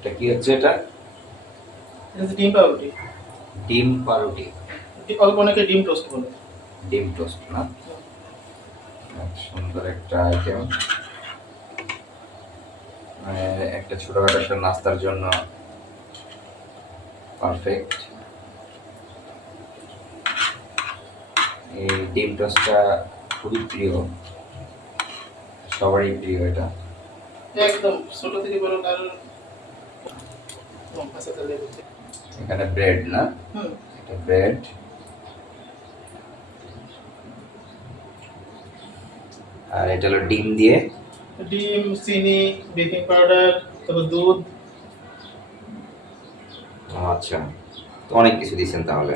এটা কি হচ্ছে এটা? এটা হচ্ছে ডিম পাউরুটি। ডিম পাউরুটি। অল্প অনেকে ডিম টোস্ট বলে। ডিম টোস্ট না? সুন্দর একটা আইটেম, মানে একটা ছোটখাটো একটা নাস্তার জন্য পারফেক্ট। এই ডিম টোস্টটা খুবই প্রিয়, সবারই প্রিয় এটা। একদম ছোট থেকে বড় কারোর। আচ্ছা তাহলে এখানে ব্রেড না? এটা ব্রেড। আর এটা হলো ডিম দিয়ে, ডিম, চিনি, বেকিং পাউডার, তারপর দুধ। আচ্ছা, তো অনেক কিছু দিয়েছেন তাহলে।